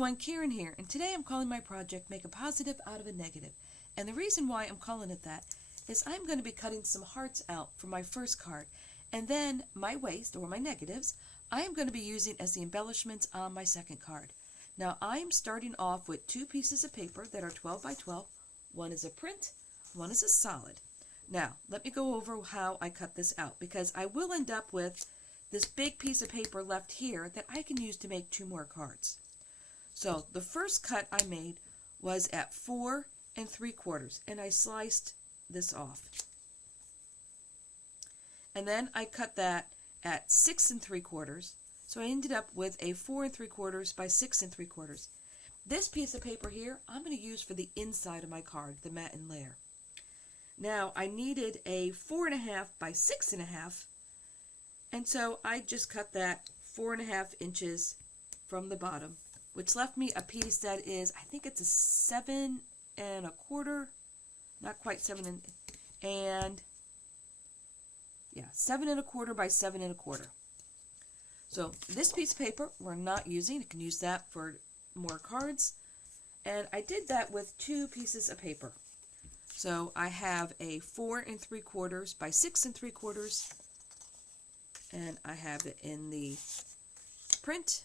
everyone, Karen here, and today I'm calling my project Make a Positive Out of a Negative. And the reason why I'm calling it that is I'm going to be cutting some hearts out for my first card, and then my waste, or my negatives, I am going to be using as the embellishments on my second card. Now I'm starting off with two pieces of paper that are 12 by 12. One is a print, one is a solid. Now let me go over how I cut this out, because I will end up with this big piece of paper left here that I can use to make two more cards. So the first cut I made was at 4 3/4, and I sliced this off. And then I cut that at 6 3/4, so I ended up with a 4 3/4 by 6 3/4. This piece of paper here I'm going to use for the inside of my card, the matte layer. Now I needed a 4.5 by 6.5, and so I just cut that 4.5 inches from the bottom, which left me a piece that is, I think it's a 7 1/4, not quite 7 and yeah, 7 1/4 by 7 1/4. So this piece of paper we're not using. You can use that for more cards, and I did that with two pieces of paper. So I have a 4 3/4 by 6 3/4, and I have it in the print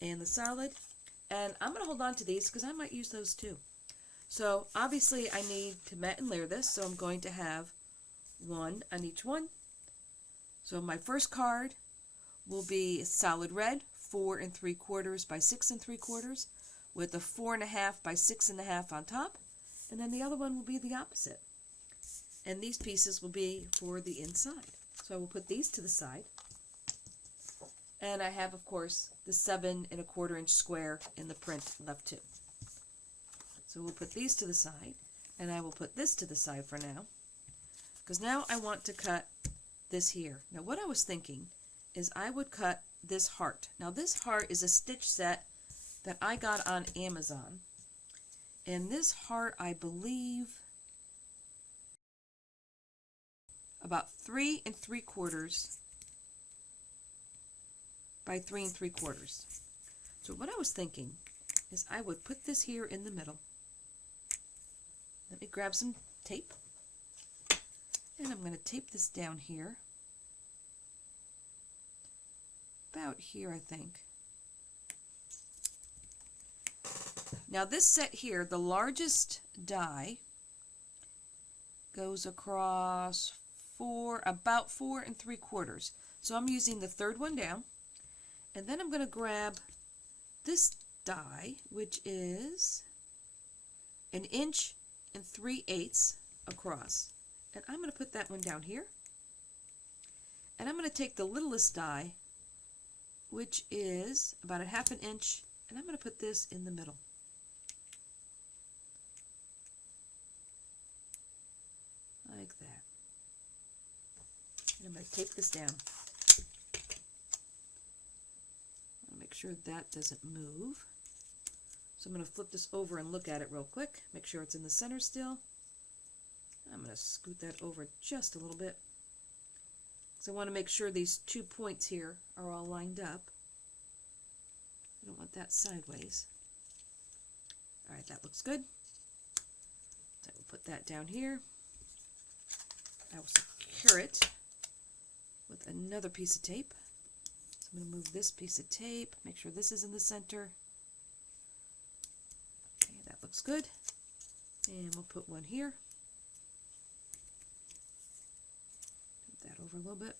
and the solid, and I'm going to hold on to these because I might use those too. So obviously I need to matte and layer this, so I'm going to have one on each one. So my first card will be solid red, 4 3/4 by 6 3/4, with a 4.5 by 6.5 on top, and then the other one will be the opposite. And these pieces will be for the inside. So I will put these to the side. And I have, of course, the 7 1/4 inch square in the print left too. So we'll put these to the side, and I will put this to the side for now, because now I want to cut this here. Now what I was thinking is I would cut this heart. Now this heart is a stitch set that I got on Amazon, and this heart, I believe, about 3 3/4 by 3 3/4. So what I was thinking is I would put this here in the middle. Let me grab some tape, and I'm going to tape this down here, about here I think. Now this set here, the largest die goes across about 4 3/4. So I'm using the third one down, and then I'm going to grab this die, which is 1 3/8 inches across, and I'm going to put that one down here. And I'm going to take the littlest die, which is about 1/2 inch, and I'm going to put this in the middle. Like that. And I'm going to tape this down. Make sure that doesn't move. So I'm going to flip this over and look at it real quick. Make sure it's in the center still. I'm going to scoot that over just a little bit, because I want to make sure these 2 points here are all lined up. I don't want that sideways. Alright, that looks good. So I will put that down here. I will secure it with another piece of tape. So I'm going to move this piece of tape, make sure this is in the center. Okay, that looks good. And we'll put one here. Put that over a little bit.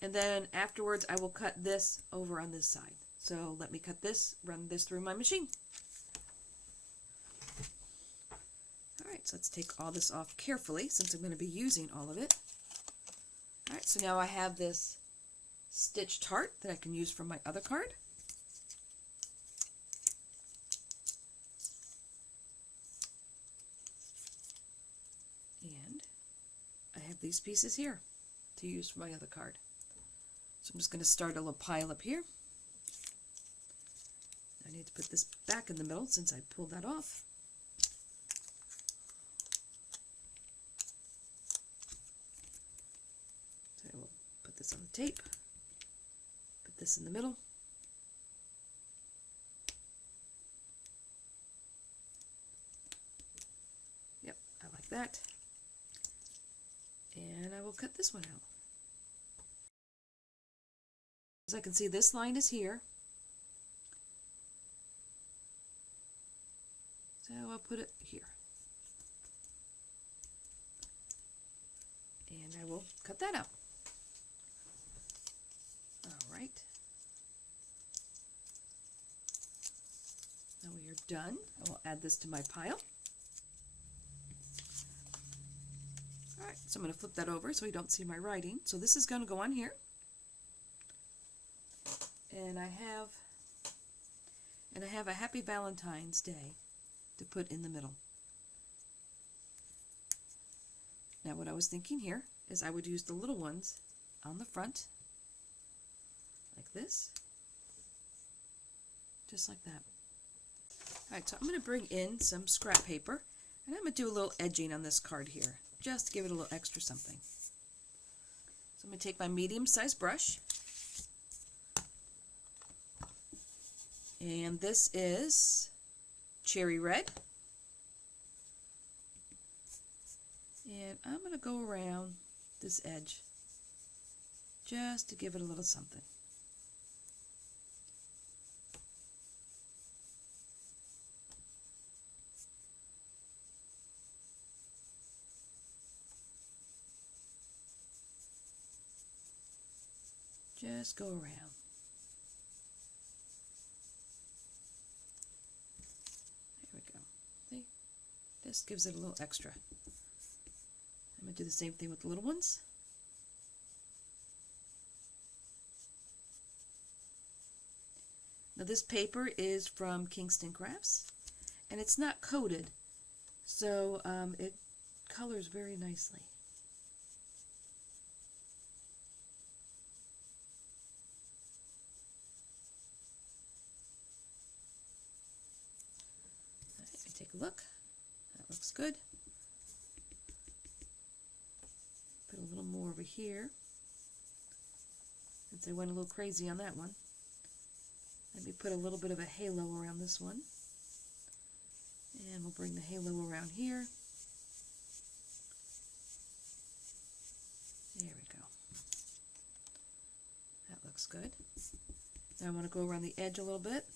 And then afterwards I will cut this over on this side. So let me cut this, run this through my machine. Alright, so let's take all this off carefully, since I'm going to be using all of it. Alright, so now I have this stitched heart that I can use for my other card. And I have these pieces here to use for my other card. So I'm just going to start a little pile up here. I need to put this back in the middle since I pulled that off. So I will put this on the tape, put this in the middle, like that. And I will cut this one out. As I can see, this line is here. So I'll put it here. And I will cut that out. All right. Now we are done. I will add this to my pile. All right, so I'm going to flip that over so you don't see my writing. So this is going to go on here. And I have a Happy Valentine's Day to put in the middle. Now what I was thinking here is I would use the little ones on the front, like this, just like that. Alright, so I'm going to bring in some scrap paper, and I'm going to do a little edging on this card here, just to give it a little extra something. So I'm going to take my medium-sized brush, and this is cherry red. And I'm going to go around this edge just to give it a little something. Just go around. There we go. See? This gives it a little extra. I'm going to do the same thing with the little ones. Now this paper is from Kingston Crafts, and it's not coated, so it colors very nicely. Let me take a look. That looks good. Put a little more over here, since I went a little crazy on that one. Let me put a little bit of a halo around this one. And we'll bring the halo around here. There we go. That looks good. Now I want to go around the edge a little bit.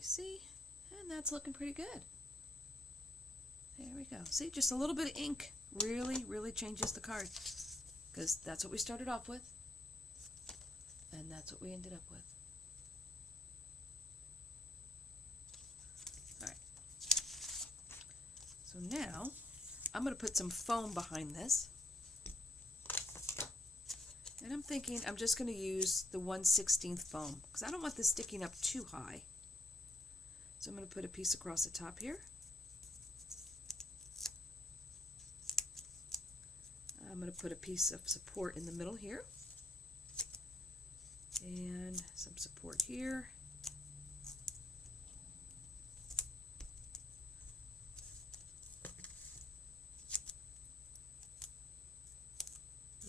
See, and that's looking pretty good. There we go. See, just a little bit of ink really changes the card, because that's what we started off with, and that's what we ended up with. All right. So now I'm going to put some foam behind this, and I'm thinking I'm just going to use the 1/16 foam, because I don't want this sticking up too high. So I'm going to put a piece across the top here. I'm going to put a piece of support in the middle here. And some support here.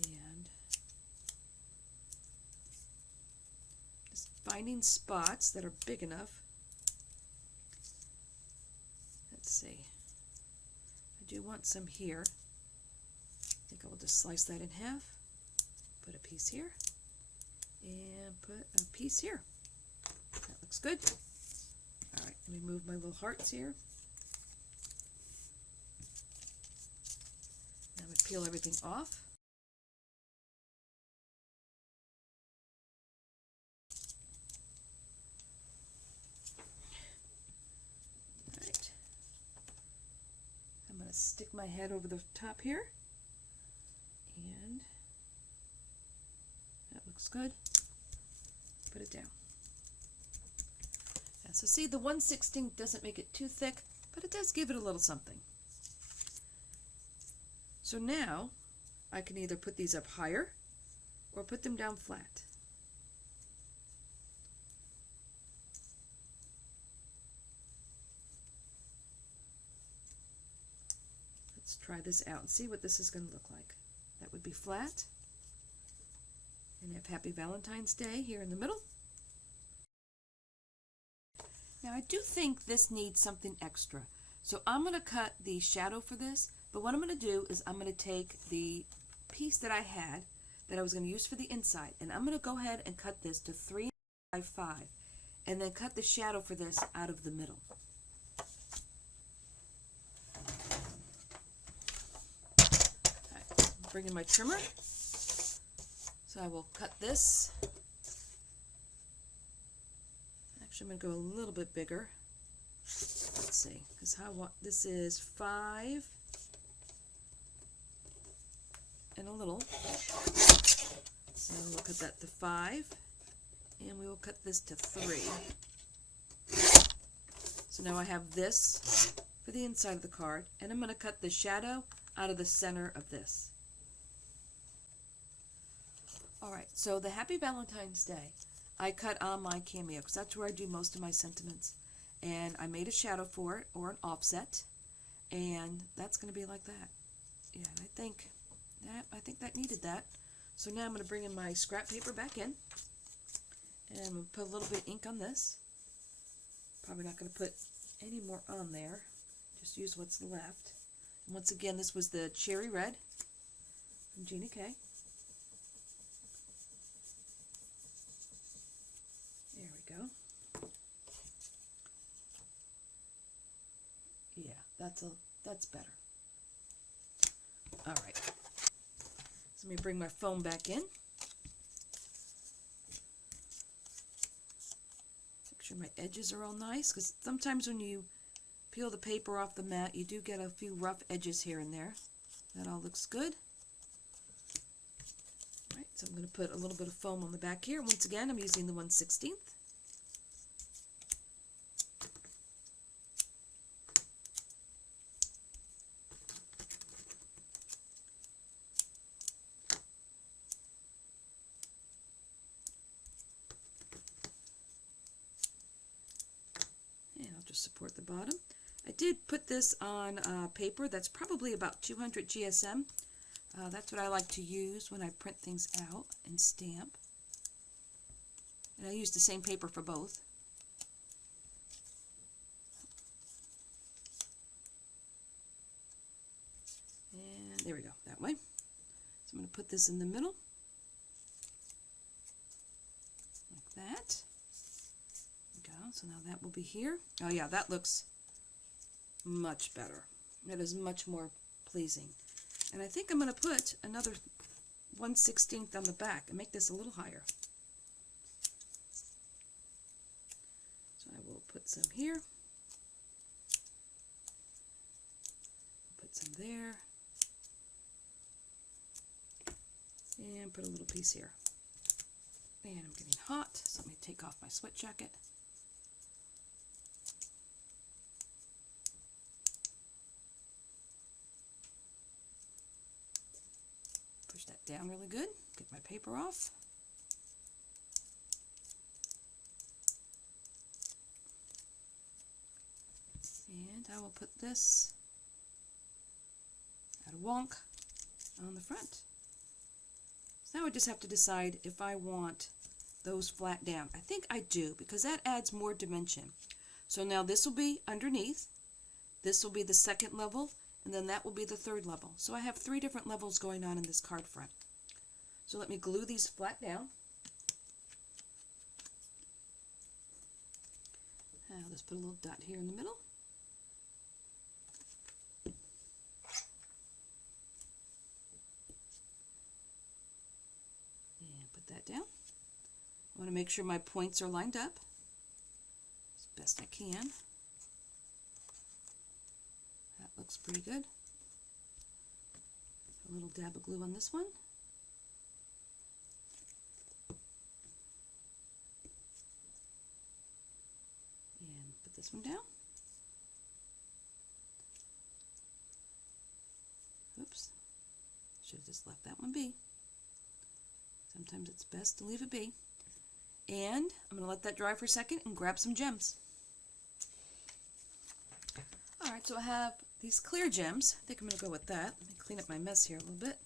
And just finding spots that are big enough. Let's see. I do want some here. I think I will just slice that in half. Put a piece here. And put a piece here. That looks good. Alright, let me move my little hearts here. Now I'm going to peel everything off. Alright. I'm going to stick my head over the top here. And that looks good. Put it down. And so see, the 1/16 doesn't make it too thick, but it does give it a little something. So now I can either put these up higher or put them down flat. try this out and see what this is going to look like. That would be flat. And have Happy Valentine's Day here in the middle. Now I do think this needs something extra. So I'm going to cut the shadow for this, but what I'm going to do is I'm going to take the piece that I had that I was going to use for the inside, and I'm going to go ahead and cut this to 3 by 5, and then cut the shadow for this out of the middle. Right, bring in my trimmer. So I will cut this. Actually, I'm going to go a little bit bigger. Let's see, because this is 5 and a little. So we'll cut that to 5, and we will cut this to 3. So now I have this for the inside of the card, and I'm going to cut the shadow out of the center of this. Alright, so the Happy Valentine's Day, I cut on my Cameo, because that's where I do most of my sentiments. And I made a shadow for it, or an offset, and that's going to be like that. Yeah, and I think that needed that. So now I'm going to bring in my scrap paper back in, and I'm going to put a little bit of ink on this. Probably not going to put any more on there, just use what's left. And once again, this was the Cherry Red from Gina K. There we go. Yeah, that's better. All right. So let me bring my foam back in. Make sure my edges are all nice, because sometimes when you peel the paper off the mat, you do get a few rough edges here and there. That all looks good. All right, so I'm going to put a little bit of foam on the back here. Once again, I'm using the 1/16. Support the bottom. I did put this on paper that's probably about 200 GSM. That's what I like to use when I print things out and stamp. And I use the same paper for both. And there we go, that way. So I'm going to put this in the middle, like that. So now that will be here. Oh yeah, that looks much better. It is much more pleasing. And I think I'm going to put another 1/16 on the back and make this a little higher. So I will put some here. Put some there. And put a little piece here. And I'm getting hot, so let me take off my sweat jacket. Push that down really good. Get my paper off. And I will put this at a wonk on the front. So now I just have to decide if I want those flat down. I think I do, because that adds more dimension. So now this will be underneath, this will be the second level, and then that will be the third level. So I have 3 different levels going on in this card front. So let me glue these flat down. I'll just put a little dot here in the middle. And put that down. I want to make sure my points are lined up as best I can. That looks pretty good. A little dab of glue on this one. And put this one down. Oops. Should have just left that one be. Sometimes it's best to leave it be. And I'm going to let that dry for a second and grab some gems. Alright, so I have these clear gems. I think I'm going to go with that. Let me clean up my mess here a little bit.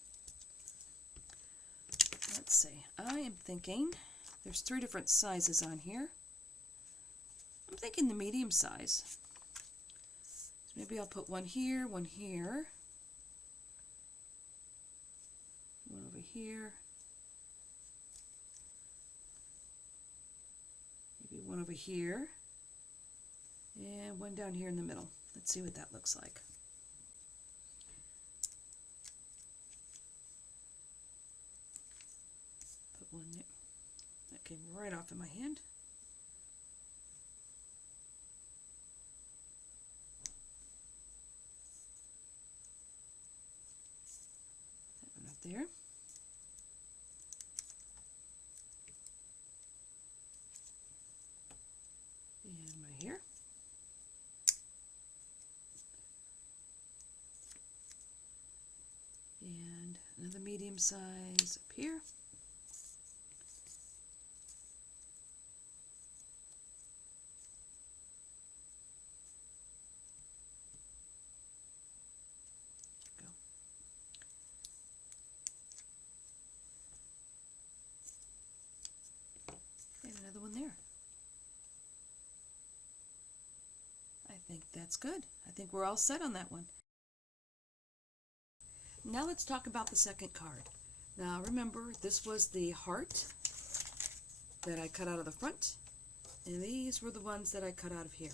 Let's see. I am thinking there's 3 different sizes on here. I'm thinking the medium size. So maybe I'll put one here, one here, one over here, maybe one over here, and one down here in the middle. Let's see what that looks like. Put one there. That came right off in my hand. That one up there. And right here. And another medium size up here. Go. And another one there. I think that's good. I think we're all set on that one. Now let's talk about the second card. Now remember, this was the heart that I cut out of the front, and these were the ones that I cut out of here.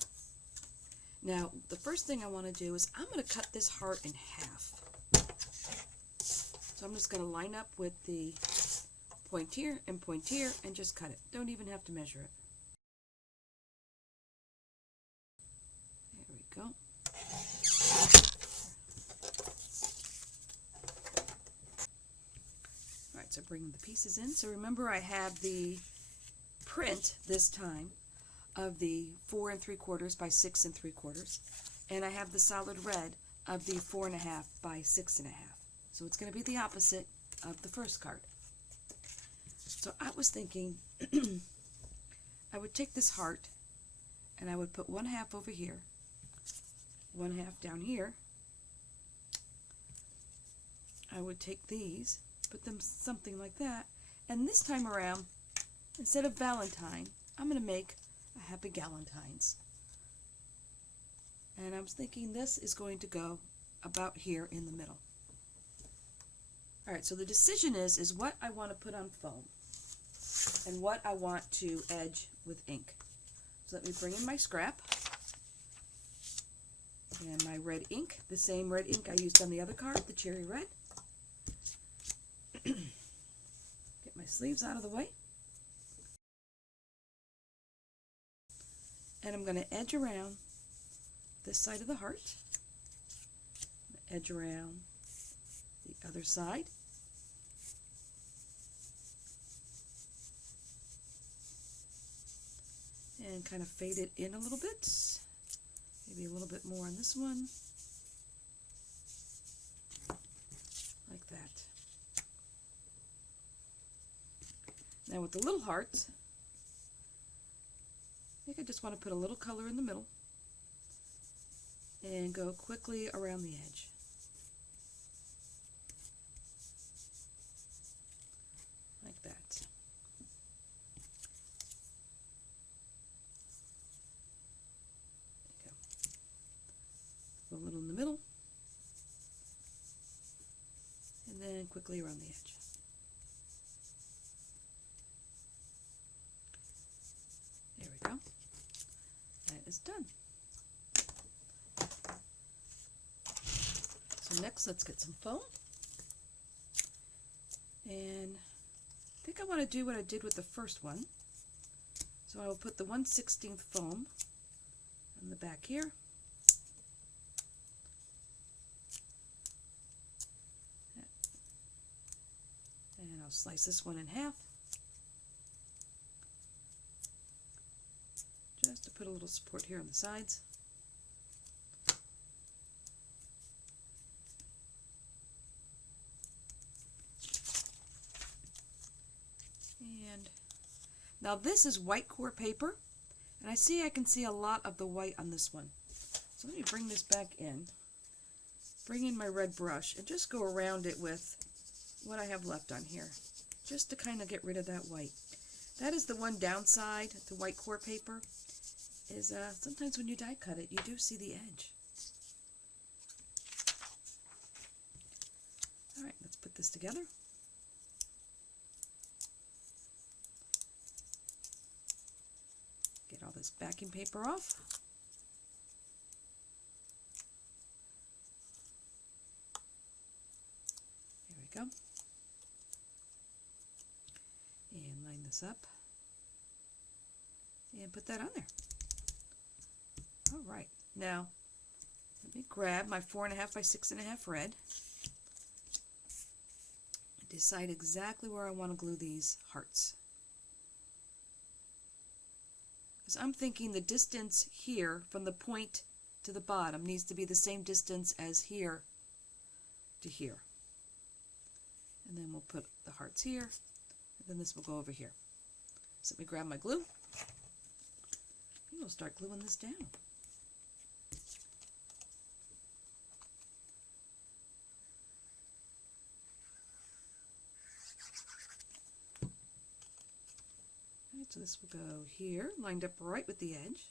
Now the first thing I want to do is I'm going to cut this heart in half. So I'm just going to line up with the point here and just cut it. Don't even have to measure it. There we go. So bring the pieces in. So remember, I have the print this time of the 4 3/4 by 6 3/4, and I have the solid red of the 4 1/2 by 6 1/2. So it's going to be the opposite of the first card. So I was thinking I would take this heart and I would put 1/2 over here, 1/2 down here. I would take these, put them something like that, and this time around, instead of Valentine, I'm going to make a Happy Galentines. And I was thinking this is going to go about here in the middle. Alright, so the decision is what I want to put on foam and what I want to edge with ink. So let me bring in my scrap and my red ink, the same red ink I used on the other card, the cherry red. Get my sleeves out of the way. And I'm going to edge around this side of the heart. Edge around the other side. And kind of fade it in a little bit. Maybe a little bit more on this one. Like that. Now with the little hearts, I think I just want to put a little color in the middle and go quickly around the edge. Like that. There you go. Put a little in the middle and then quickly around the edge. There we go. That is done. So next, let's get some foam. And I think I want to do what I did with the first one. So I will put the 1/16 foam on the back here. And I'll slice this one in half. Just to put a little support here on the sides. And now this is white core paper, and I can see a lot of the white on this one. So let me bring this back in. bring in my red brush and just go around it with what I have left on here, just to kind of get rid of that white. That is the one downside to white core paper, is sometimes when you die cut it, you do see the edge. All right, let's put this together. Get all this backing paper off. There we go. And line this up. And put that on there. All right, now let me grab my 4.5 by 6.5 red. Decide exactly where I want to glue these hearts. Because I'm thinking the distance here from the point to the bottom needs to be the same distance as here to here. And then we'll put the hearts here, and then this will go over here. So let me grab my glue. And we'll start gluing this down. Alright, so this will go here, lined up right with the edge.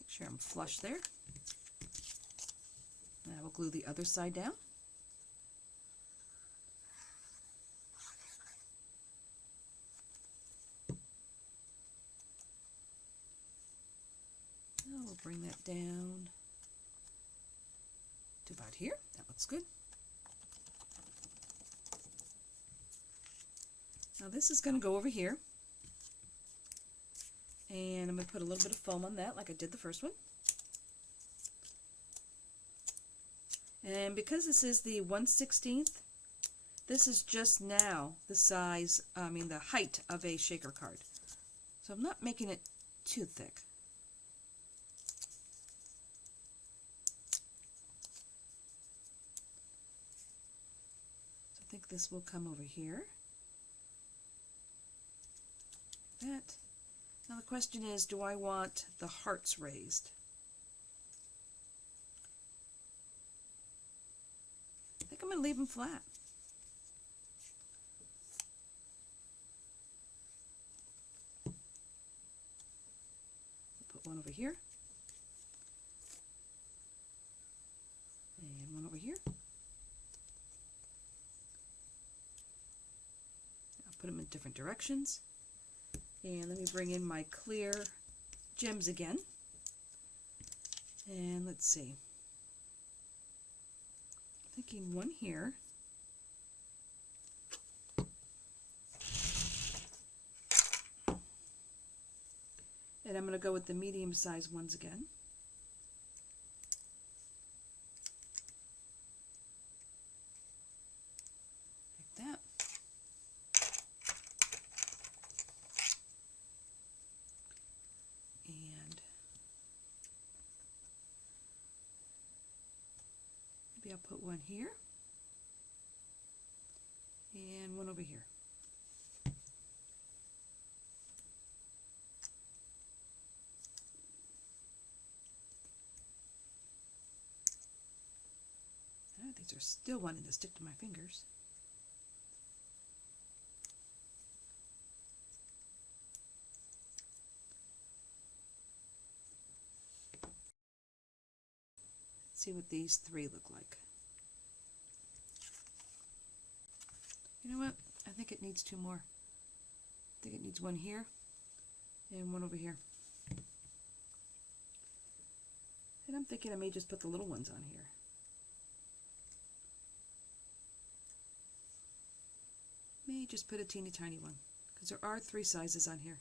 Make sure I'm flush there. And I will glue the other side down. Now we'll bring that down to about here. That looks good. Now this is going to go over here. And I'm going to put a little bit of foam on that like I did the first one. And because this is the 1/16, this is just now the size, the height of a shaker card. So I'm not making it too thick. So I think this will come over here. Like that. Now the question is, do I want the hearts raised? I think I'm going to leave them flat. Put one over here. And one over here. I'll put them in different directions. And let me bring in my clear gems again. And let's see. I'm thinking one here. And I'm going to go with the medium-sized ones again. Like that. And maybe I'll put one here and one over here. These are still wanting to stick to my fingers. Let's see what these three look like. You know what? I think it needs two more. I think it needs one here and one over here. And I'm thinking I may just put the little ones on here. May just put a teeny tiny one, because there are 3 sizes on here.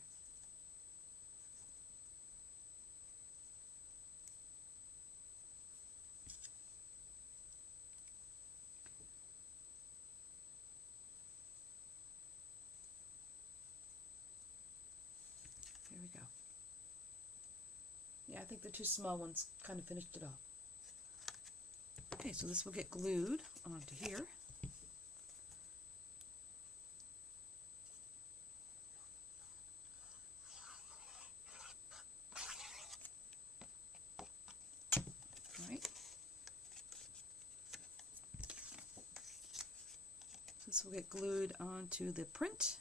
There we go. Yeah, I think the 2 small ones kind of finished it off. Okay, so this will get glued onto here. this will get glued onto the print.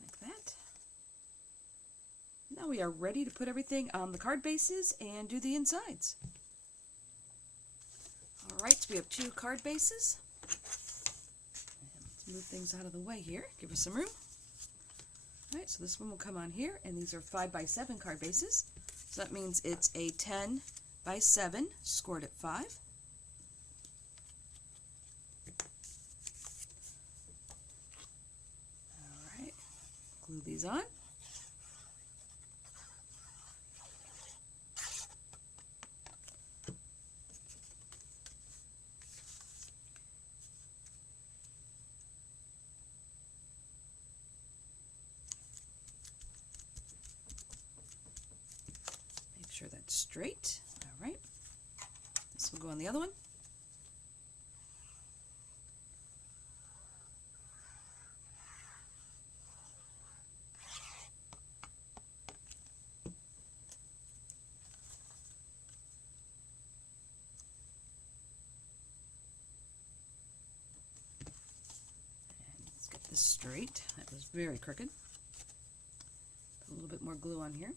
Like that. Now we are ready to put everything on the card bases and do the insides. Alright, so we have 2 card bases. And let's move things out of the way here, give us some room. Alright, so this one will come on here, and these are 5x7 card bases. So that means it's a 10x7 scored at 5. Alright, glue these on. Sure that's straight. All right. This will go on the other one. And let's get this straight. That was very crooked. Put a little bit more glue on here.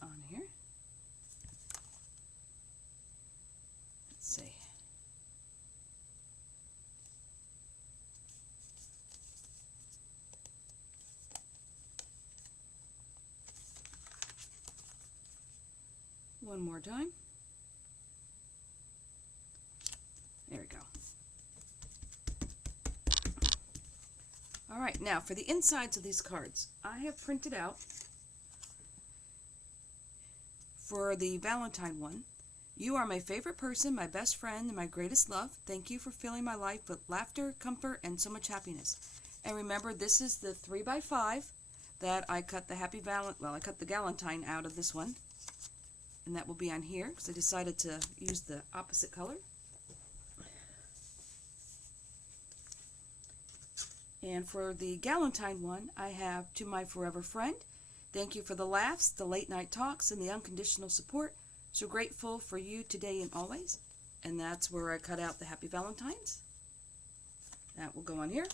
On here. Let's see. One more time. There we go. All right, now for the insides of these cards, I have printed out for the Valentine one, "You are my favorite person, my best friend, and my greatest love. Thank you for filling my life with laughter, comfort, and so much happiness." And remember, this is the 3x5 that I cut the I cut the Galentine out of this one. And that will be on here because I decided to use the opposite color. And for the Galentine one, I have, "To my forever friend, thank you for the laughs, the late night talks, and the unconditional support. So grateful for you today and always." And that's where I cut out the Happy Valentines. That will go on here.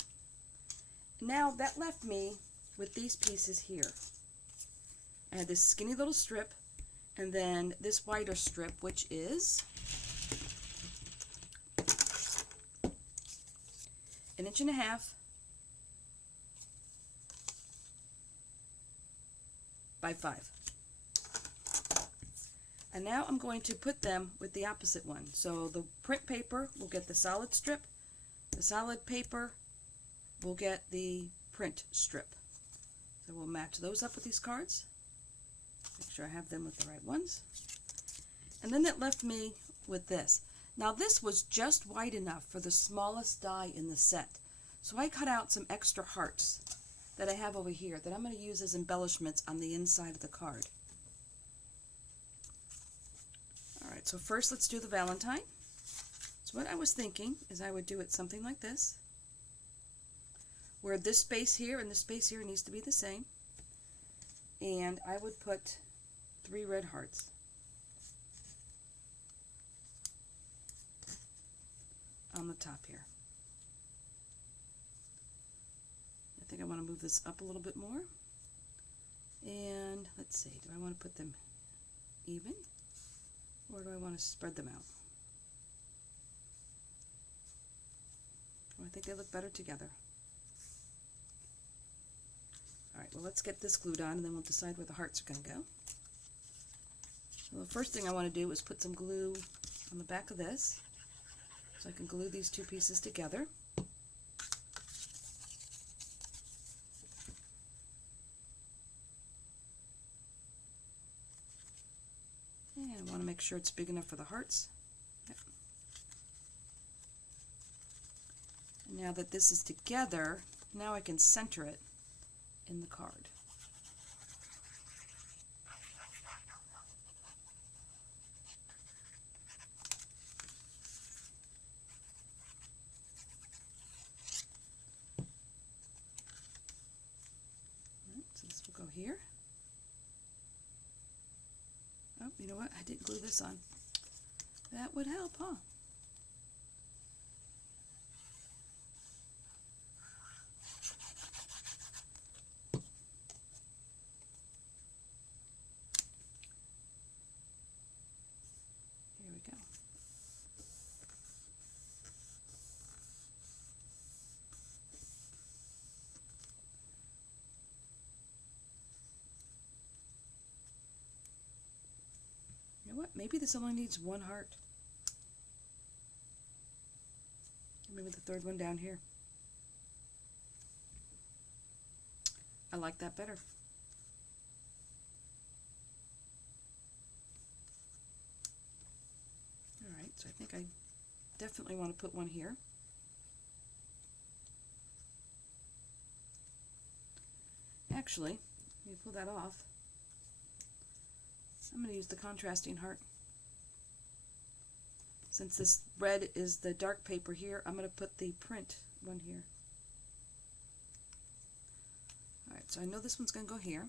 Now that left me with these pieces here. I had this skinny little strip, and then this wider strip, which is 1.5 inches by 5. And now I'm going to put them with the opposite one. So the print paper will get the solid strip, the solid paper will get the print strip. So we'll match those up with these cards. Make sure I have them with the right ones. And then it left me with this. Now this was just wide enough for the smallest die in the set. So I cut out some extra hearts that I have over here that I'm going to use as embellishments on the inside of the card. Alright, so first let's do the Valentine. So what I was thinking is I would do it something like this, where this space here and this space here needs to be the same. And I would put 3 red hearts. On the top here. I think I want to move this up a little bit more. And let's see, do I want to put them even? Or do I want to spread them out? Oh, I think they look better together. Alright, well let's get this glued on and then we'll decide where the hearts are going to go. Well, the first thing I want to do is put some glue on the back of this so I can glue these 2 pieces together. And I want to make sure it's big enough for the hearts. Yep. And now that this is together, now I can center it in the card. you know what? I didn't glue this on. That would help, huh? Here we go. You know what? Maybe this only needs one heart. Maybe the third one down here. I like that better. Alright, so I think I definitely want to put one here. Actually, let me pull that off. I'm going to use the contrasting heart. Since this red is the dark paper here, I'm going to put the print one here. Alright, so I know this one's going to go here.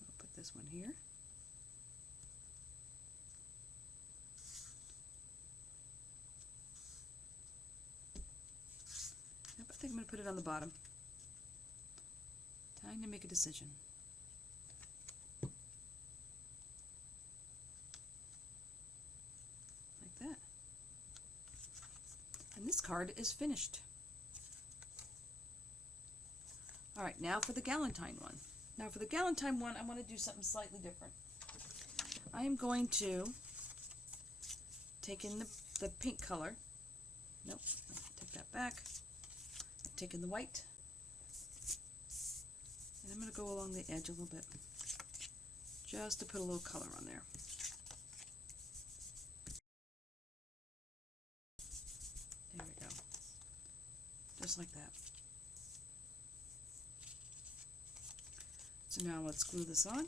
I'll put this one here. Yep, I think I'm going to put it on the bottom. Time to make a decision. Like that. And this card is finished. Alright, now for the Galentine one. Now for the Galentine one, I want to do something slightly different. I am going to take in the pink color. Nope, take that back. Take in the white. And I'm going to go along the edge a little bit. Just to put a little color on there. There we go. Just like that. So now let's glue this on.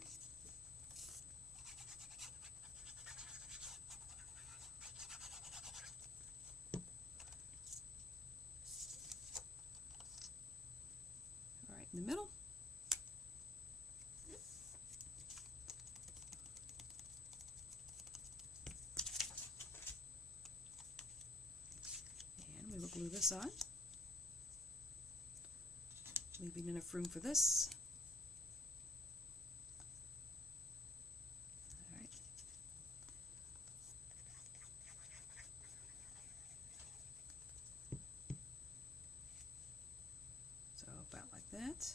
Right in the middle. And we will glue this on, leaving enough room for this. About like that.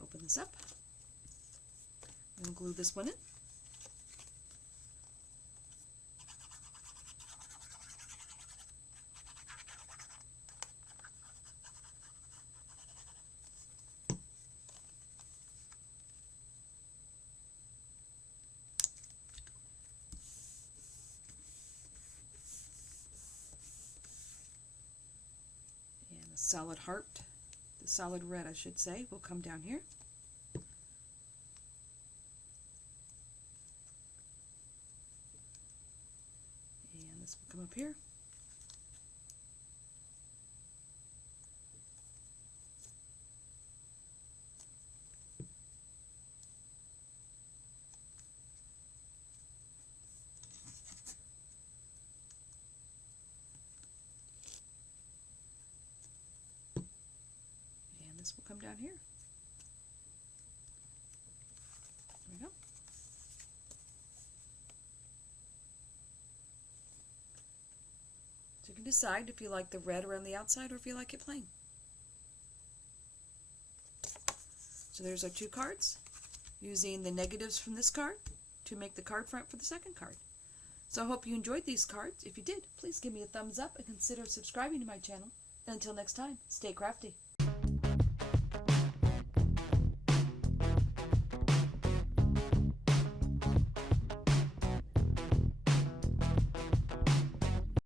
Open this up. And we'll glue this one in. Solid heart, the solid red I should say, will come down here. And this will come up here. This will come down here. There we go. So you can decide if you like the red around the outside or if you like it plain. So there's our two cards, using the negatives from this card to make the card front for the second card. So I hope you enjoyed these cards. If you did, please give me a thumbs up and consider subscribing to my channel. And until next time, stay crafty.